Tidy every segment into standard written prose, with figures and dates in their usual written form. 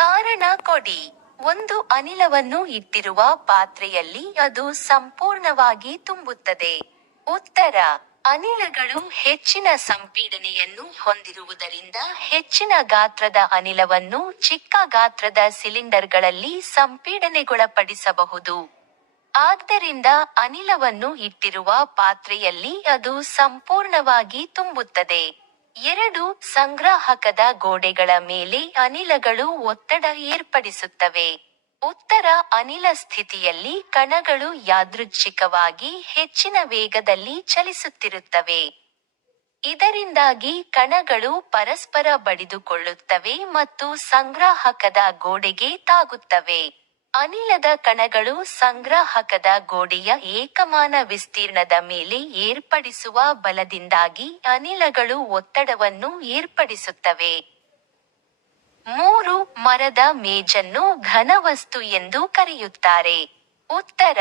ಕಾರಣ ಕೊಡಿ. ಒಂದು ಅನಿಲವನ್ನು ಇಟ್ಟಿರುವ ಪಾತ್ರೆಯಲ್ಲಿ ಅದು ಸಂಪೂರ್ಣವಾಗಿ ತುಂಬುತ್ತದೆ. ಉತ್ತರ: ಅನಿಲಗಳು ಹೆಚ್ಚಿನ ಸಂಪೀಡನೆಯನ್ನು ಹೊಂದಿರುವುದರಿಂದ ಹೆಚ್ಚಿನ ಗಾತ್ರದ ಅನಿಲವನ್ನು ಚಿಕ್ಕ ಗಾತ್ರದ ಸಿಲಿಂಡರ್ಗಳಲ್ಲಿ ಸಂಪೀಡನೆಗೊಳಪಡಿಸಬಹುದು. ಆದ್ದರಿಂದ ಅನಿಲವನ್ನು ಇಟ್ಟಿರುವ ಪಾತ್ರೆಯಲ್ಲಿ ಅದು ಸಂಪೂರ್ಣವಾಗಿ ತುಂಬುತ್ತದೆ. 2. ಸಂಗ್ರಾಹಕದ ಗೋಡೆಗಳ ಮೇಲೆ ಅನಿಲಗಳು ಒತ್ತಡ ಏರ್ಪಡಿಸುತ್ತವೆ. ಉತ್ತರ: ಅನಿಲ ಸ್ಥಿತಿಯಲ್ಲಿ ಕಣಗಳು ಯಾದೃಚ್ಛಿಕವಾಗಿ ಹೆಚ್ಚಿನ ವೇಗದಲ್ಲಿ ಚಲಿಸುತ್ತಿರುತ್ತವೆ. ಇದರಿಂದಾಗಿ ಕಣಗಳು ಪರಸ್ಪರ ಬಡಿದುಕೊಳ್ಳುತ್ತವೆ ಮತ್ತು ಸಂಗ್ರಾಹಕದ ಗೋಡೆಗೆ ತಾಗುತ್ತವೆ. ಅನಿಲದ ಕಣಗಳು ಸಂಗ್ರಾಹಕದ ಗೋಡೆಯ ಏಕಮಾನ ವಿಸ್ತೀರ್ಣದ ಮೇಲೆ ಏರ್ಪಡಿಸುವ ಬಲದಿಂದಾಗಿ ಅನಿಲಗಳು ಒತ್ತಡವನ್ನು ಏರ್ಪಡಿಸುತ್ತವೆ. 3. ಮರದ ಮೇಜನ್ನು ಘನವಸ್ತು ಎಂದು ಕರೆಯುತ್ತಾರೆ. ಉತ್ತರ: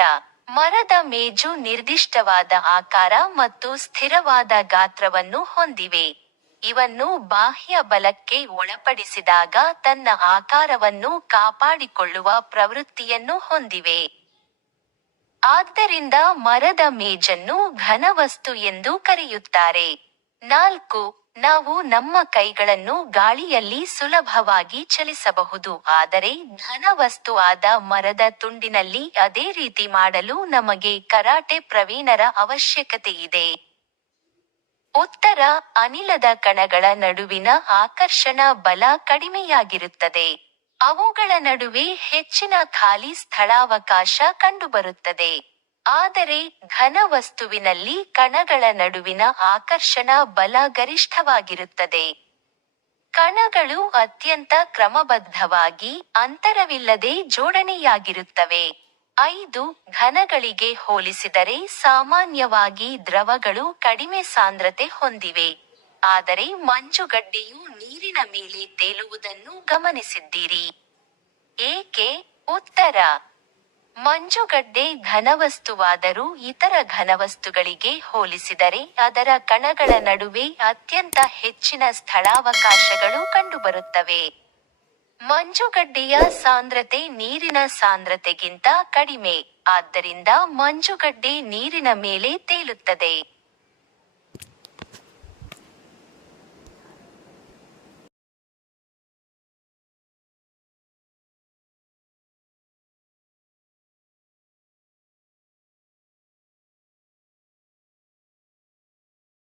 ಮರದ ಮೇಜು ನಿರ್ದಿಷ್ಟವಾದ ಆಕಾರ ಮತ್ತು ಸ್ಥಿರವಾದ ಗಾತ್ರವನ್ನು ಹೊಂದಿವೆ. ಇವನ್ನು ಬಾಹ್ಯ ಬಲಕ್ಕೆ ಒಳಪಡಿಸಿದಾಗ ತನ್ನ ಆಕಾರವನ್ನು ಕಾಪಾಡಿಕೊಳ್ಳುವ ಪ್ರವೃತ್ತಿಯನ್ನು ಹೊಂದಿವೆ. ಆದ್ದರಿಂದ ಮರದ ಮೇಜನ್ನು ಘನವಸ್ತು ಎಂದು ಕರೆಯುತ್ತಾರೆ. 4. ನಾವು ನಮ್ಮ ಕೈಗಳನ್ನು ಗಾಳಿಯಲ್ಲಿ ಸುಲಭವಾಗಿ ಚಲಿಸಬಹುದು, ಆದರೆ ಘನವಸ್ತು ಆದ ಮರದ ತುಂಡಿನಲ್ಲಿ ಅದೇ ರೀತಿ ಮಾಡಲು ನಮಗೆ ಕರಾಟೆ ಪ್ರವೀಣರ ಅವಶ್ಯಕತೆಯಿದೆ. ಉತ್ತರ: ಅನಿಲದ ಕಣಗಳ ನಡುವಿನ ಆಕರ್ಷಣ ಬಲ ಕಡಿಮೆಯಾಗಿರುತ್ತದೆ. ಅವುಗಳ ನಡುವೆ ಹೆಚ್ಚಿನ ಖಾಲಿ ಸ್ಥಳಾವಕಾಶ ಕಂಡುಬರುತ್ತದೆ. ಆದರೆ ಘನವಸ್ತುವಿನಲ್ಲಿ ಕಣಗಳ ನಡುವಿನ ಆಕರ್ಷಣ ಬಲ ಗರಿಷ್ಠವಾಗಿರುತ್ತದೆ. ಕಣಗಳು ಅತ್ಯಂತ ಕ್ರಮಬದ್ಧವಾಗಿ, ಅಂತರವಿಲ್ಲದೆ ಜೋಡಣೆಯಾಗಿರುತ್ತವೆ. 5. ಘನಗಳಿಗೆ ಹೋಲಿಸಿದರೆ ಸಾಮಾನ್ಯವಾಗಿ ದ್ರವಗಳು ಕಡಿಮೆ ಸಾಂದ್ರತೆ ಹೊಂದಿವೆ. ಆದರೆ ಮಂಜುಗಡ್ಡೆಯು ನೀರಿನ ಮೇಲೆ ತೇಲುವುದನ್ನು ಗಮನಿಸಿದ್ದೀರಿ. ಏಕೆ? ಉತ್ತರ: ಮಂಜುಗಡ್ಡೆ ಘನವಸ್ತುವಾದರೂ ಇತರ ಘನವಸ್ತುಗಳಿಗೆ ಹೋಲಿಸಿದರೆ ಅದರ ಕಣಗಳ ನಡುವೆ ಅತ್ಯಂತ ಹೆಚ್ಚಿನ ಸ್ಥಳಾವಕಾಶಗಳು ಕಂಡುಬರುತ್ತವೆ. ಮಂಜುಗಡ್ಡೆಯ ಸಾಂದ್ರತೆ ನೀರಿನ ಸಾಂದ್ರತೆಗಿಂತ ಕಡಿಮೆ, ಆದ್ದರಿಂದ ಮಂಜುಗಡ್ಡೆ ನೀರಿನ ಮೇಲೆ ತೇಲುತ್ತದೆ.